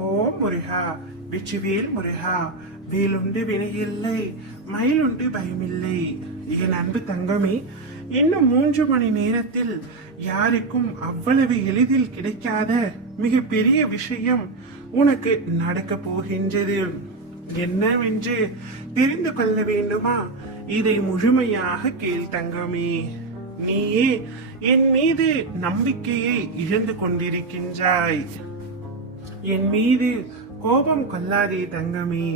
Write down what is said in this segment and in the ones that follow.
ஓம் முருகா, வெற்றிவேல் முருகா. வேலுண்டு வினையில்லை, மயிலுண்டு பயமில்லை. என் அன்பு தங்கமே, இன்னும் 3 மணி நேரத்தில் யாருக்கும் அவ்வளவு எளிதில் கிடைக்காத மிக பெரிய விஷயம் உனக்கு நடக்க போகின்றது. என்னவென்று தெரிந்து கொள்ள வேண்டுமா? இதை முழுமையாக கேள் தங்கமே. நீயே என் மீது நம்பிக்கையை இழந்து கொண்டிருக்கின்றாய். என் மீது கோபம் கொள்ளாதே தங்கமே.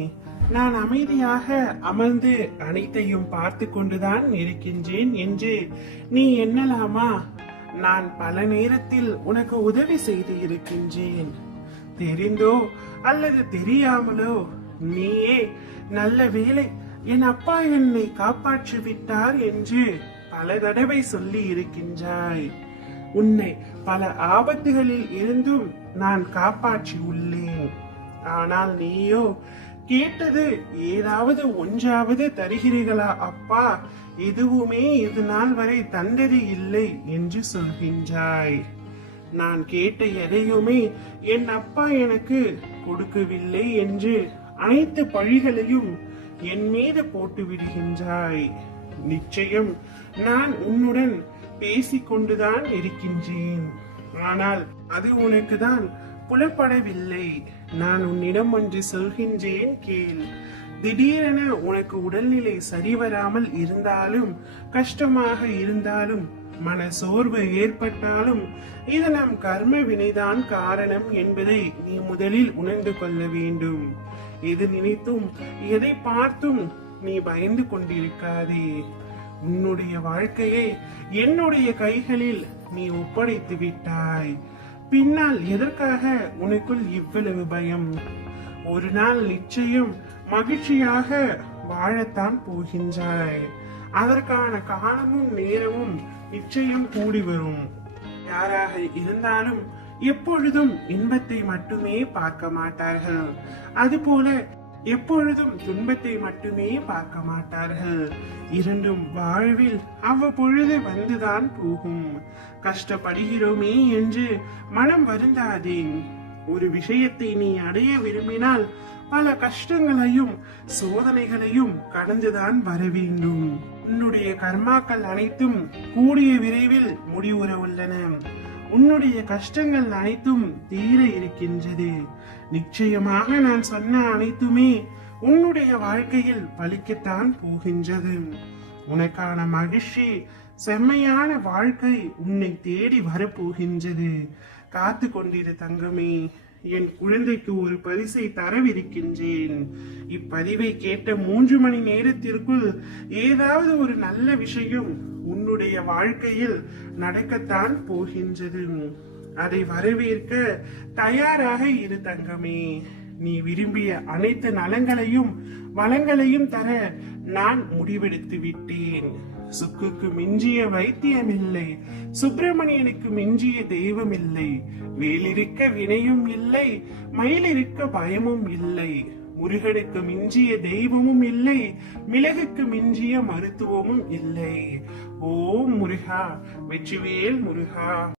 நான் அமைதியாக அமர்ந்து அனைத்தையும் பார்த்து கொண்டுதான் இருக்கின்றேன் என்று நீ எண்ணலாமா? நான் பல நேரத்தில் உனக்கு உதவி செய்து இருக்கின்றேன். தெரிந்தோ அல்லது தெரியாமலோ நீயே நல்ல வேளை என் அப்பா என்னை காப்பாற்றி விட்டார் என்று பல தடவை சொல்லி இருக்கின்றாய். உன்னை பல ஆபத்துகளில் இருந்தும் நான் காப்பாற்றி உள்ளேன். ஆனால் நீயோ கேட்டது ஏதாவது ஒன்றாவது தருகிறீர்களா அப்பா? எதுவுமே இது நாள் வரை தந்தது இல்லை என்று சொல்கின்றாய். நான் கேட்ட எதையுமே என் அப்பா எனக்கு கொடுக்கவில்லை என்று அனைத்து பழிகளையும் என் மீது போட்டு விடுகின்றாய். நிச்சயம் நான் உன்னுடன் பேசிக்கொண்டுதான் இருக்கின்றேன். ஆனால் அது உனக்கு தான் புலப்படவில்லை. நான் உன்னிடம் ஒன்று சொல்கின்றேன் கேள். திடீரென உனக்கு உடல்நிலை சரிவராமல் இருந்தாலும், கஷ்டமாக இருந்தாலும், மன சோர்வு ஏற்பட்டாலும் இது நம் கர்ம வினைதான் காரணம் என்பதை நீ முதலில் உணர்ந்து கொள்ள வேண்டும். எது நினைத்தும் எதை பார்த்தும் நீ பயந்து கொண்டிருக்காதே. உன்னுடைய வாழ்க்கையை என்னுடைய கைகளில் நீ ஒப்படைத்து விட்டாய். பின்னால் எதற்காக உனக்குள் இவ்வளவு பயம்? ஒரு நாள் நிச்சயம் மகிழ்ச்சியாக வாழத்தான் போகின்றாய். அதற்கான காலமும் நேரமும் நிச்சயம் கூடி வரும். யாராக இருந்தாலும் எப்பொழுதும் இன்பத்தை மட்டுமே பார்க்க மாட்டார்கள். அதுபோல எப்பொழுதும் துன்பத்தை மட்டுமே பார்க்க மாட்டார்கள். இரண்டும் வாழ்வில் அவ்வப்பொழுது வந்துதான் போகும். கஷ்டப்படுகிறோமே என்று மனம் வருந்தாதே. ஒரு விஷயத்தை நீ அடைய விரும்பினால் பல கஷ்டங்களையும் சோதனைகளையும் கடந்துதான் வர வேண்டும். உன்னுடைய கர்மாக்கள் அனைத்தும் கூடிய விரைவில் முடிவுற உள்ளன. உன்னுடைய கஷ்டங்கள் அனைத்தும் தீர இருக்கின்றது. நிச்சயமாக நான் சொன்ன அனைத்துமே உன்னுடைய வாழ்க்கையில் பலிக்கத்தான் போகின்றது. உனக்கான மகிழ்ச்சி, செம்மையான வாழ்க்கை உன்னை தேடி வரப்போகின்றது. காத்து கொண்டிரு தங்கமே. என் குழந்தைக்கு ஒரு பரிசை தரவிருக்கின்றேன். இப்பதிவை கேட்ட 3 மணி நேரத்திற்குள் ஏதாவது ஒரு நல்ல விஷயம் உன்னுடைய வாழ்க்கையில் நடக்கத்தான் போகின்றது. அதை வரவேற்க தயாராக இரு தங்கமே. நீ விரும்பிய அனைத்து நலங்களையும் வளங்களையும் தர நான் முடிவெடுத்து விட்டேன். சுக்குக்கு மிஞ்சிய வைத்தியம் இல்லை, சுப்பிரமணியனுக்கு மிஞ்சிய தெய்வம் இல்லை, வேலிருக்க வினையும் இல்லை, மயிலிருக்க பயமும் இல்லை, முருகனுக்கு மிஞ்சிய தெய்வமும் இல்லை, மிளகுக்கு மிஞ்சிய மருத்துவமும் இல்லை. ஓம் முருகா, வெற்றிவேல் முருகா.